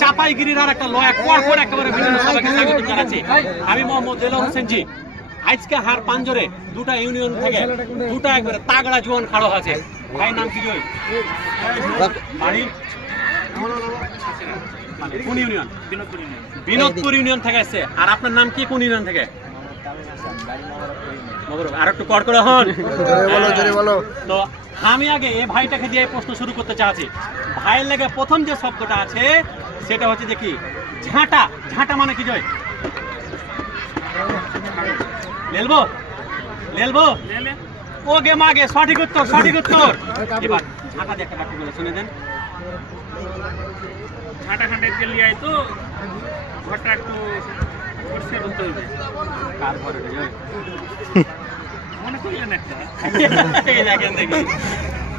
চাপাইগিরির আর একটা লয়া কড়কড় একেবারে ভিন্ন সবাইকে স্বাগত জানাচ্ছি। আমি মোহাম্মদ দেলোয়ার হোসেন জি। আজকে হার পাঞ্জরে দুটা ইউনিয়ন থেকে দুটা একবারে তাগড়া জোয়ান খাড়ো আছে। ভাই নাম কি জয়? বাড়ি কোন ইউনিয়ন? বিনোদপুর ইউনিয়ন থেকে আসছে। আর আপনার নাম কি, কোন ইউনিয়ন থেকে? আর একটু কড়কড় হন। তো আমি আগে এই ভাইটাকে দিয়ে প্রশ্ন শুরু করতে চাচ্ছি। ভাইয়ের লেগে প্রথম যে শব্দটা আছে সেটা হচ্ছে দেখি ঝাঁটা। ঝাঁটা মানে কি জয়? লেলবো লেলবো ও গে মাগে, সঠিক উত্তর, সঠিক উত্তর। এবার ঝাঁটা দিয়ে একটা বাক্য বলে শুনে দেন। ঝাঁটা খান্ডে গেলি আই তো ঘরটা একটু পরিষ্কার করতে হইবে। কার ঘরে রে জয়? মনে করলেন একটা এই দেখেন দেখি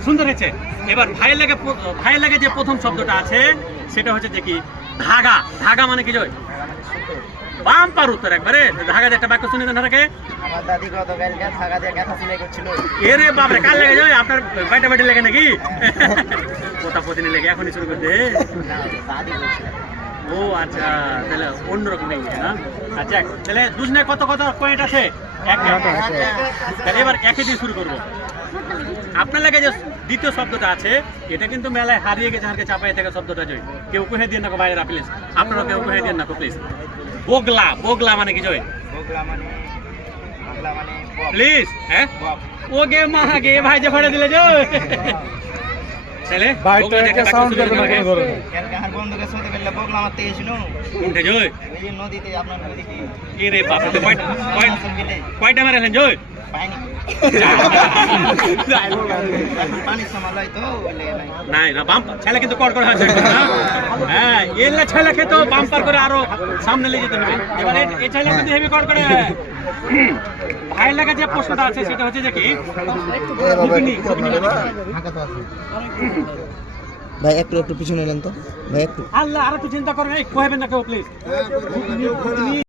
সুন্দর হয়েছে। এবার ভাইয়ের লাগে যে প্রথম শব্দটা আছে সেটা হচ্ছে দেখি ধাগা। ধাগা মানে কি জয়? বাম্পার উত্তর একবারে। ধাগা দিয়ে একটা বাক্য শুনে দেন ধারাকে। আমার দাদি গতকালকে ধাগা দিয়ে কথা শুনে করছিল। এরে বাপরে, কার লেগে যায়? আপনার বাইটা বাইটা লেগে নাকি? কোথা প্রতিদিন লেগে এখনই শুরু করতে? দাদি বলছিল। ও আচ্ছা, তাহলে অন্যরকম নেই না? আচ্ছা, তাহলে দুজনে কত কত পয়েন্ট আছে? তাহলে এবার একে দিয়ে শুরু করবো। আপনার লাগে যে দ্বিতীয় শব্দটা আছে এটা কিন্তু মেলায় হারিয়ে গেছে। হারকে চাপাই থেকে শব্দটা জয়। কেউ কহে দিয়ে না বাইরে প্লিজ, আপনারা কেউ কহে দিয়ে না প্লিজ। বগলা। বগলা মানে কি জয়? বগলা মানে প্লিজ। হ্যাঁ ও গে মা গে ভাই যে ফাড়ে দিলে জয়। তাহলে ভাইটা একটা সাউন্ড করবে না কেন করবে? কালকে আমার বন্ধুকে সাথে বললে বগলা মারতে গেছিল। কোনটা জয়? এই যে নদীতে, আপনার নদী কি? এরে বাপ রে, কয়টা মারেলেন জয়? পাইনি। পানি সামালাই তো বলে নাই। নাই না বাম্পার ছেলে কিন্তু কড়কড় আছে। হ্যাঁ এলা ছেলেকে তো বাম্পার করে আরো সামনে নিয়ে যেতে হবে। এবার এই ছেলে কিন্তু হেভি কড়কড়ে। ভাইয়ের লাগা যে প্রশ্নটা আছে সেটা হচ্ছে যে কি ভাই একটু একটু পিছনে নেন তো ভাই, একটু। আল্লাহ আর একটু চিন্তা করেন, এই কহেবেন না কেউ প্লিজ।